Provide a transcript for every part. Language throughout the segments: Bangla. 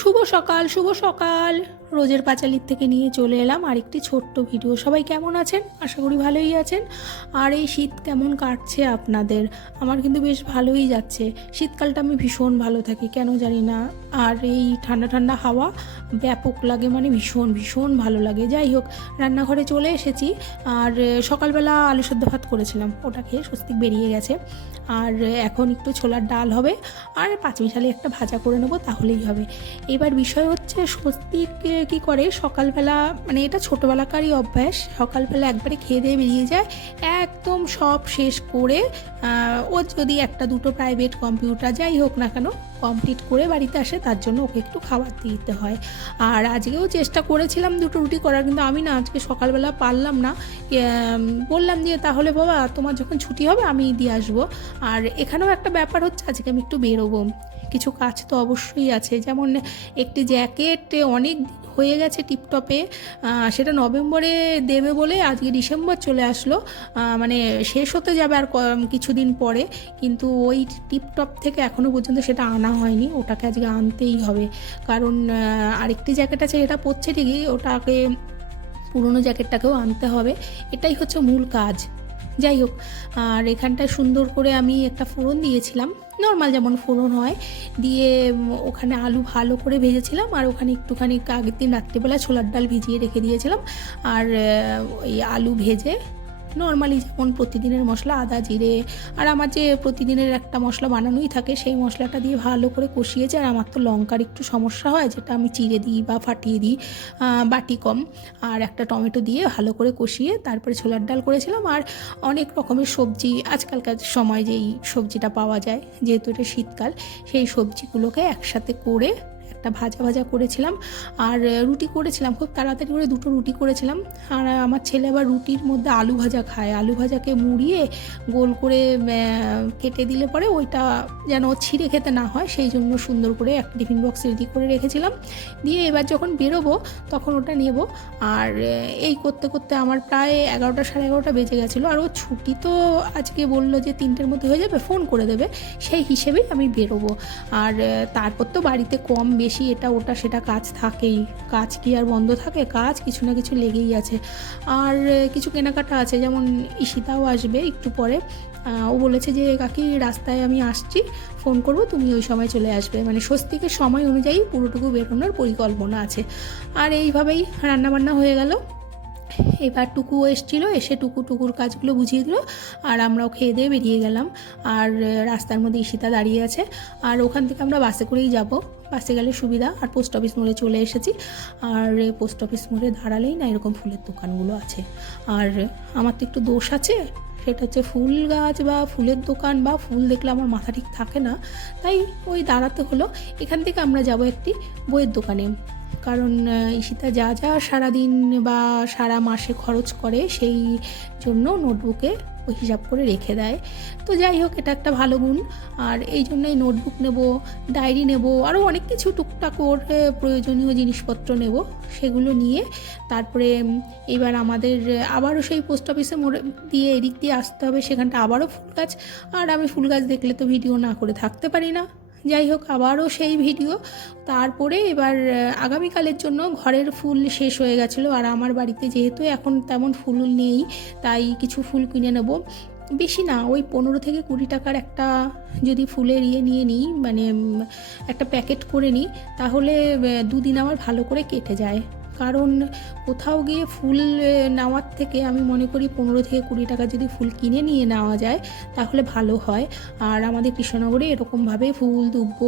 শুভ সকাল শুভ সকাল। রোজের পাঁচালির থেকে নিয়ে চলে এলাম আরেকটি ছোট্ট ভিডিও। সবাই কেমন আছেন? আশা করি ভালোই আছেন। আর এই শীত কেমন কাটছে আপনাদের? আমার কিন্তু বেশ ভালোই যাচ্ছে। শীতকালটা আমি ভীষণ ভালো থাকি, কেন জানি না। আর এই ঠান্ডা ঠান্ডা হাওয়া ব্যাপক লাগে, মানে ভীষণ ভীষণ ভালো লাগে। যাই হোক, রান্নাঘরে চলে এসেছি। আর সকালবেলা আলু সেদ্ধ ভাত করেছিলাম, ওটা খেয়ে স্বস্তিক বেরিয়ে গেছে। আর এখন একটু ছোলার ডাল হবে, আর পাঁচমিশালি একটা ভাজা করে নেবো, তাহলেই হবে। এবার বিষয় হচ্ছে, স্বস্তিক কী করে সকালবেলা, মানে এটা ছোটোবেলাকারই অভ্যাস, সকালবেলা একবারে খেয়ে দিয়ে বেরিয়ে যায়, একদম সব শেষ করে ও যদি একটা দুটো প্রাইভেট কম্পিউটার যাই হোক না কেন কমপ্লিট করে বাড়িতে আসে, তার জন্য ওকে একটু খাবার দিতে হয়। আর আজকেও চেষ্টা করেছিলাম দুটো রুটি করার, কিন্তু আমি না আজকে সকালবেলা পারলাম না। বললাম যে তাহলে বাবা তোমার যখন ছুটি হবে আমি দিয়ে আসবো। আর এখানেও একটা ব্যাপার হচ্ছে, আজকে আমি একটু বেরোবো, কিছু কাজ তো অবশ্যই আছে। যেমন একটি জ্যাকেট অনেক হয়ে গেছে টিপটপে, সেটা নভেম্বরে দেবে বলে আজকে ডিসেম্বর চলে আসলো, মানে শেষ হতে যাবে আর কিছুদিন পরে, কিন্তু ওই টিপটপ থেকে এখনও পর্যন্ত সেটা আনা হয়নি। ওটাকে আজকে আনতেই হবে, কারণ আরেকটি জ্যাকেট আছে, এটা পরছে ঠিকই, ওটাকে পুরনো জ্যাকেটটাকেও আনতে হবে। এটাই হচ্ছে মূল কাজ। যাই হোক, আর এখানটায় সুন্দর করে আমি একটা ফোড়ন দিয়েছিলাম, নর্মাল যেমন ফোড়ন হয়, দিয়ে ওখানে আলু ভালো করে ভেজেছিলাম। আর ওখানে একটুখানি আগের দিন রাত্রিবেলা ছোলার ডাল ভিজিয়ে রেখে দিয়েছিলাম। আর ওই আলু ভেজে নর্মালি যেমন প্রতিদিনের মশলা আদা জিরে, আর আমার যে প্রতিদিনের একটা মশলা বানানোই থাকে, সেই মশলাটা দিয়ে ভালো করে কষিয়েছে। আর আমার তো লঙ্কার একটু সমস্যা হয়, যেটা আমি চিড়ে দিই বা ফাটিয়ে দিই, বাটি কম। আর একটা টমেটো দিয়ে ভালো করে কষিয়ে তারপরে ছোলার ডাল করেছিলাম। আর অনেক রকমের সবজি, আজকালকার সময় যেই সবজিটা পাওয়া যায়, যেহেতু এটা শীতকাল, সেই সবজিগুলোকে একসাথে করে একটা ভাজা ভাজা করেছিলাম। আর রুটি করেছিলাম, খুব তাড়াতাড়ি করে দুটো রুটি করেছিলাম। আর আমার ছেলে আবার রুটির মধ্যে আলু ভাজা খায়, আলু ভাজাকে মুড়িয়ে গোল করে কেটে দিলে পরে ওইটা যেন ছিঁড়ে খেতে না হয়, সেই জন্য সুন্দর করে একটা টিফিন বক্স রেডি করে রেখেছিলাম। দিয়ে এবার যখন বেরোবো তখন ওটা নেব। আর এই করতে করতে আমার প্রায় 11টা সাড়ে 11টা বেজে গেছিলো। আর ও ছুটি তো আজকে বললো যে 3টের মধ্যে হয়ে যাবে, ফোন করে দেবে, সেই হিসেবেই আমি বেরোবো। আর তারপর তো বাড়িতে কম বেশি এটা ওটা সেটা কাজ থাকেই, কাজ কি আর বন্ধ থাকে, কাজ কিছু না কিছু লেগেই আছে। আর কিছু কেনাকাটা আছে, যেমন ঈশিতাও আসবে একটু পরে। ও বলেছে যে কাকি রাস্তায় আমি আসছি, ফোন করব, তুমি ওই সময় চলে আসবে, মানে স্বস্তিকের সময় অনুযায়ী পুরোটুকু বেরোনোর পরিকল্পনা আছে। আর এইভাবেই রান্নাবান্না হয়ে গেল। এবার টুকুও এসেছিলো, এসে টুকুর কাজগুলো বুঝিয়ে দিল। আর আমরাও খেয়ে দিয়ে বেরিয়ে গেলাম। আর রাস্তার মধ্যে ঈশিতা দাঁড়িয়ে আছে, আর ওখান থেকে আমরা বাসে করেই যাব, বাসে গেলে সুবিধা। আর পোস্ট অফিস মোড়ে চলে এসেছি। আর পোস্ট অফিস মোড়ে দাঁড়ালেই না এরকম ফুলের দোকানগুলো আছে। আর আমার তো একটু দোষ আছে, সেটা হচ্ছে ফুল গাছ বা ফুলের দোকান বা ফুল দেখলে আমার মাথা ঠিক থাকে না, তাই ওই দাঁড়াতে হলো। এখান থেকে আমরা যাব একটি বইয়ের দোকানে, কারণ ঈশিতা যা যা সারাদিন বা সারা মাসে খরচ করে, সেই জন্য নোটবুকে ওই হিসাব করে রেখে দেয়। তো যাই হোক, এটা একটা ভালো গুণ। আর এই জন্যই নোটবুক নেব, ডায়েরি নেব, আরও অনেক কিছু টুকটাক ওর প্রয়োজনীয় জিনিসপত্র নেব। সেগুলো নিয়ে তারপরে এবার আমাদের আবারও সেই পোস্ট অফিসে মোড়ে দিয়ে এদিক দিয়ে আসতে হবে, সেখানটা আবারও ফুল গাছ। আর আমি ফুল গাছ দেখলে তো ভিডিও না করে থাকতে পারি না। যাই হোক, আবারও সেই ভিডিও। তারপরে এবার আগামীকালের জন্য ঘরের ফুল শেষ হয়ে গেছিলো, আর আমার বাড়িতে যেহেতু এখন তেমন ফুল নেই, তাই কিছু ফুল কিনে নেব। বেশি না, ওই 15 থেকে 20 টাকার একটা যদি ফুলের নিয়ে নিই, মানে একটা প্যাকেট করে নিই, তাহলে 2 দিন আমার ভালো করে কেটে যায়। কারণ কোথাও গিয়ে ফুল নেওয়ার থেকে আমি মনে করি 15 থেকে 20 টাকা যদি ফুল কিনে নিয়ে নেওয়া যায় তাহলে ভালো হয়। আর আমাদের কৃষ্ণনগরে এরকমভাবে ফুল, দুব্ব,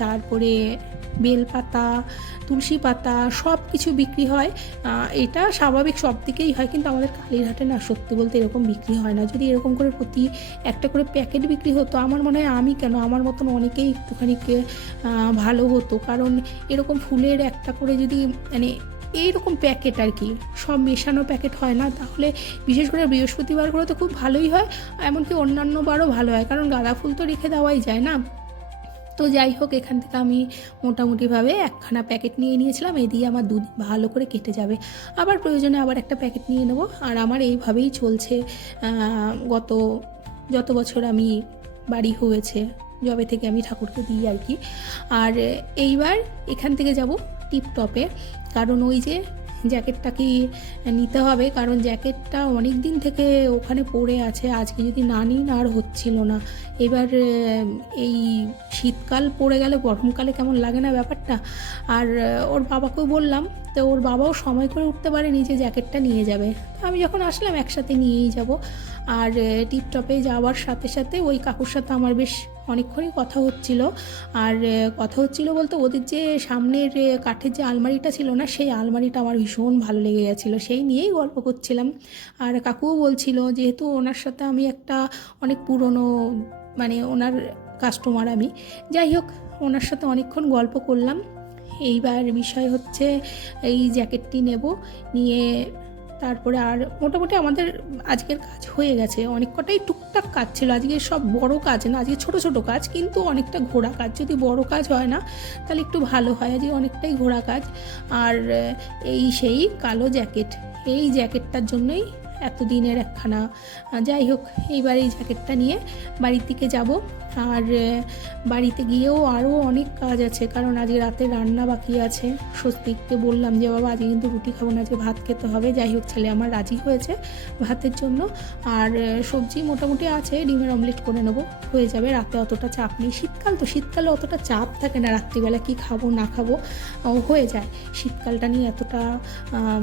তারপরে বেলপাতা, তুলসী পাতা সব কিছু বিক্রি হয়। এটা স্বাভাবিক সব দিকেই হয়, কিন্তু আমাদের কালীরহাটে না, সত্যি বলতে এরকম বিক্রি হয় না। যদি এরকম করে প্রতি একটা করে প্যাকেট বিক্রি হতো, আমার মনে হয় আমি কেন, আমার মতন অনেকেই একটুখানি ভালো হতো। কারণ এরকম ফুলের একটা করে যদি, মানে এইরকম প্যাকেট আর কি, সব মেশানো প্যাকেট হয় না, তাহলে বিশেষ করে বৃহস্পতিবারগুলো তো খুব ভালোই হয়, এমনকি অন্যান্য বারও ভালো হয়, কারণ গাঁদা ফুল তো রেখে দেওয়াই যায় না। তো যাই হোক, এখান থেকে আমি মোটামুটিভাবে একখানা প্যাকেট নিয়ে নিয়েছিলাম, এই দিয়ে আমার 2 দিন ভালো করে কেটে যাবে। আবার প্রয়োজনে আবার একটা প্যাকেট নিয়ে নেব। আর আমার এইভাবেই চলছে যত বছর আমি বাড়ি হয়েছে। যবে থেকে আমি ঠাকুরকে দিই আর কি। আর এইবার এখান থেকে যাব টিপটপে, কারণ ওই যে জ্যাকেটটা কি নিতে হবে, কারণ জ্যাকেটটা অনেক দিন থেকে ওখানে পড়ে আছে, আজকে যদি না নিই না আর হচ্ছিল না। এবার এই শীতকাল পড়ে গেলে গরমকালে কেমন লাগে না ব্যাপারটা। আর ওর বাবাকেও বললাম, তো ওর বাবাও সময় করে উঠতে পারেনি যে জ্যাকেটটা নিয়ে যাবে। তো আমি যখন আসলাম একসাথে নিয়েই যাব। আর টিপটপে যাওয়ার সাথে সাথে ওই কাকুর সাথে আমার বেশ অনেকক্ষণই কথা হচ্ছিল। আর কথা হচ্ছিল বলতে ওদের যে সামনের কাঠের যে আলমারিটা ছিল না, সেই আলমারিটা আমার ভীষণ ভালো লেগে গেছিলো, সেই নিয়েই গল্প করছিলাম। আর কাকুও বলছিল, যেহেতু ওনার সাথে আমি একটা অনেক পুরনো মানে ওনার কাস্টমার আমি, যাই হোক ওনার সাথে অনেকক্ষণ গল্প করলাম। এইবার বিষয় হচ্ছে এই জ্যাকেটটি নেব, নিয়ে তারপরে আর মোটামুটি আমাদের আজকের কাজ হয়ে গেছে। অনেক কটাই টুকটাক কাজ ছিল, আজকে সব বড় কাজ না, আজকে ছোট ছোট কাজ, কিন্তু অনেকটা ঘোড়া কাজ। যদি বড় কাজ হয় না তাহলে একটু ভালো হয়, আজকে অনেকটাই ঘোড়া কাজ। আর এই সেই কালো জ্যাকেট, এই জ্যাকেটটার জন্যই এতদিনের একখানা। যাই হোক, এইবার এই জ্যাকেটটা নিয়ে বাড়ির দিকে যাব। আর বাড়িতে গিয়েও আরও অনেক কাজ আছে, কারণ আজকে রাতে রান্না বাকি আছে। স্বস্তিককে বললাম যে বাবা আজকে কিন্তু রুটি খাবো না, আজকে ভাত খেতে হবে। যাই হোক, ছেলে আমার রাজি হয়েছে ভাতের জন্য। আর সবজি মোটামুটি আছে, ডিমের অমলেট করে নেবো, হয়ে যাবে। রাতে অতটা চাপ নেই, শীতকাল তো, শীতকালে অতটা চাপ থাকে না রাত্রিবেলা কী খাবো না খাবো, হয়ে যায়। শীতকালটা নিয়ে এতটা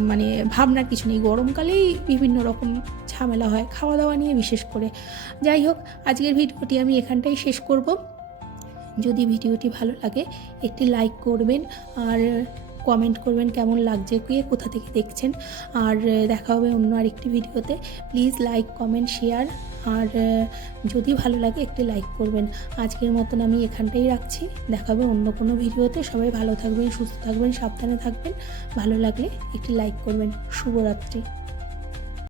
মানে ভাবনার কিছু নেই, গরমকালেই বিভিন্ন রকম ঝামেলা হয় খাওয়া দাওয়া নিয়ে বিশেষ করে। যাই হোক, আজকের ভিডিওটি আমি এখানটাই শেষ করব। যদি ভিডিওটি ভালো লাগে একটি লাইক করবেন, আর কমেন্ট করবেন কেমন লাগছে, কে কোথা থেকে দেখছেন। আর দেখা হবে অন্য আরেকটি ভিডিওতে। প্লিজ লাইক, কমেন্ট, শেয়ার, আর যদি ভালো লাগে একটি লাইক করবেন। আজকের মতন আমি এখানটাই রাখছি, দেখা হবে অন্য কোনো ভিডিওতে। সবাই ভালো থাকবেন, সুস্থ থাকবেন, সাবধানে থাকবেন। ভালো লাগলে একটি লাইক করবেন। শুভরাত্রি।